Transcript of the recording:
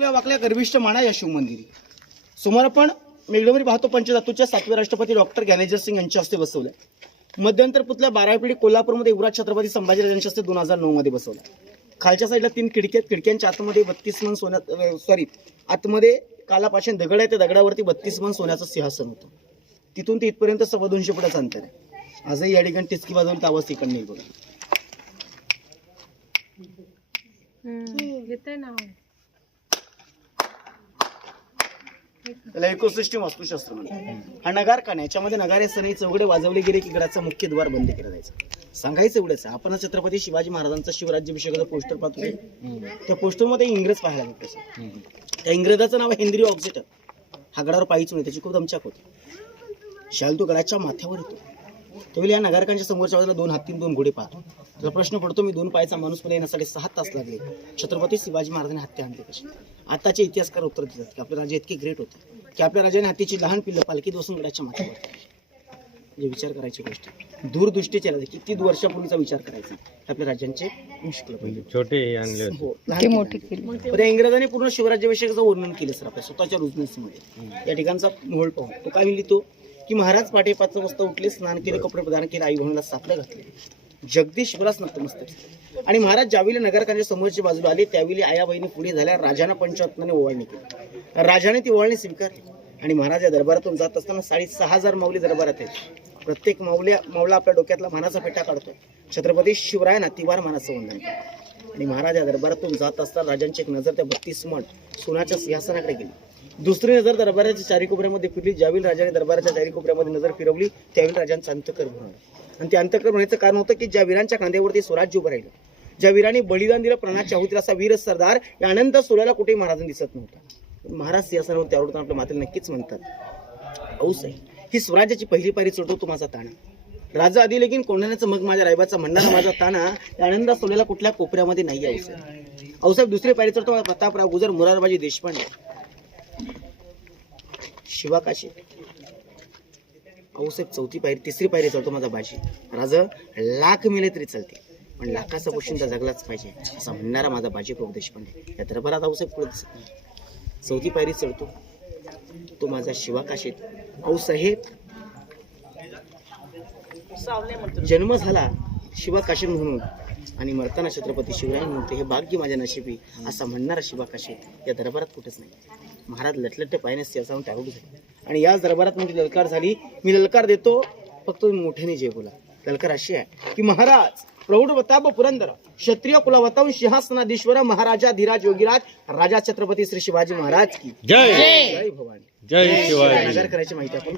वाकल्या वाकल्या गर्विष्ठ माना या शिवमंदिरी समर्पण मेघडोंगरी पाहतो पंचधातूच्या 7वे राष्ट्रपती डॉक्टर ज्ञानेश्वर सिंग यांच्या हस्ते बसवलं. मध्यंतर पुतळा 12वी पिढी कोल्हापूरमध्ये युवराज छत्रपती संभाजीराजांच्या हस्ते 2009 मध्ये बसवला. खालच्या साईडला 3 खिडक्या आहेत. खिडक्यांच्या आतमध्ये 32 मन सोन्यात आतमध्ये कालापाषाण दगड आहे. त्या दगडावरती 32 मन सोन्याचं सिंहासन होतं. तिथून ते इथपर्यंत 250 फुटाचं अंतर आहे. आजही या ठिकाणी टिचकी वाजवली तर आवाज तिकडे नाही बघा. त्याला इकोसिस्टम वास्तुशास्त्र म्हणतात. हा नगार का नाही, याच्यामध्ये नगारे सनई चौघडे वाजवले गेले की गडाचा मुख्य द्वार बंद केला जायचा. सांगायचं एवढंच आहे, आपण छत्रपती शिवाजी महाराजांचा शिवराज्याभिषेकाचा पोस्टर पाहतोय. त्या पोस्टरमध्ये इंग्रज पाहायला भेटतो. त्या इंग्रजाचं नाव हेनरी ऑक्झिटर. हा गडावर पायीच नाही, त्याची खूप दमछाक होती. शाल तो गडाच्या माथ्यावर येतो. त्यावेळी या नगारकांच्या समोरच्या बाजूला 2 हत्ती 2 घोडे पाहतो. त्याला प्रश्न पडतो, मी 2 पायाचा माणूस पण येण्यासाठी 6 तास लागले, छत्रपती शिवाजी महाराजांनी हत्ती आणली कशी? आताचे इतिहासकार उत्तर देतात की आपले राजे इतके ग्रेट होते की आपल्या राजाने हत्तीची लहान पिल्लं पालखीत बसून गडाच्या माथ्यावर. म्हणजे विचार करायची गोष्ट, दूरदृष्टीचे राजे किती वर्षापूर्वीचा विचार करायचा. आपल्या राज्यांचे मुश्किल पहिले छोटे आणले होते, मोठे केले. त्या इंग्रजांनी पूर्ण शिवराज्याभिषेकाचं वर्णन केलं सर आपल्या स्वतःच्या रुजनेसमध्ये. या ठिकाणचा मोहोळ पाहू. तो काय लिहितो की महाराज पहाटे 5 वाजता उठले, स्नान केले, कपडे प्रदान केले, आई बहिणीला सापडे घातले, जगदीश्वरास नतमस्तक. आणि महाराज ज्यावेळी नगरकांच्या समोरच्या बाजूला आले त्यावेळी आया बहिणी पुढे झाल्या. राजानं पंचरत्नाने ओवाळणी केली. राजाने ती ओवाळणी स्वीकारली. आणि महाराज या दरबारातून जात असताना 6,500 माऊली दरबारात आहेत. प्रत्येक मावला आपल्या डोक्यातला मानाचा फेटा काढतो. छत्रपती शिवरायांना तिवार मानाचं वंदन करतो. आणि महाराज या दरबारातून जात असताना राजांची एक नजर त्या 32 मन सोन्याच्या सिंहासनाकडे गेली. दुसरी नजर दरबाराच्या चारी कोपऱ्यामध्ये फिरली. ज्यावेळी राजाने दरबाराच्या चारी कोपऱ्यामध्ये नजर फिरवली त्यावेळी राजांचं अंतःकर भरलं. आणि ते अंतःकर होण्याचं कारण होतं की ज्या वीरांच्या खांद्यावरती स्वराज्य उभं राहिलं, ज्या वीरांनी बलिदान दिलं, प्राणाच्या आहुतीला, असा वीर सरदार या अनंत सोल्याला कुठेही महाराजांनी दिसत नव्हता. महाराज सिंहासनावर त्यावरून आपल्या मातेला नक्कीच म्हणतात, औस आहे ही स्वराज्याची पहिली पायरी चढतो तो माझा ताणा. राजा आधी लगीन कोंढाण्याचं मग माझ्या रायबाचा म्हणणारा माझा ताणा या आनंद सोल्याला कुठल्या कोपऱ्यामध्ये नाही. औसाहेब दुसरी पायरी चढतो माझा प्रतापराव गुजर, मोरारबाजी देशपांडे, शिवाकाशी. औसाहेब चौथी पायरी, तिसरी पायरी चढतो माझा बाजी. राज लाख मिले तरी चालते पण लाखाचा पोशिंदा जगलाच पाहिजे असा म्हणणारा माझा बाजी प्रभू देशपांडे. या दरबारात औसाहेब पुढे दिसत नाही. चौथी पायरी चढतो तो माझा शिवाकाशीत. औसाहेब जन्म झाला शिवाकाशीत म्हणून आणि मरताना छत्रपती शिवराय म्हणते हे भाग्य माझ्या नशिबी असा म्हणणारा शिवाकाशीत या दरबारात कुठेच नाही. महाराज लटलट्टे पायाने सिंहासनावर टाळून झाले. आणि याच दरबारात मोठी ललकार झाली. मी ललकार देतो, फक्त मोठ्याने जय बोला. ललकार अशी आहे की महाराज प्रौढ प्रताप पुरंदर क्षत्रिय कुलवतम सिंहासनाधीश्वर महाराजा धीराज योगीराज राजा छत्रपती श्री शिवाजी महाराज की जय. जय भवानी, जय शिवाजी. नगर करायची माहिती आपण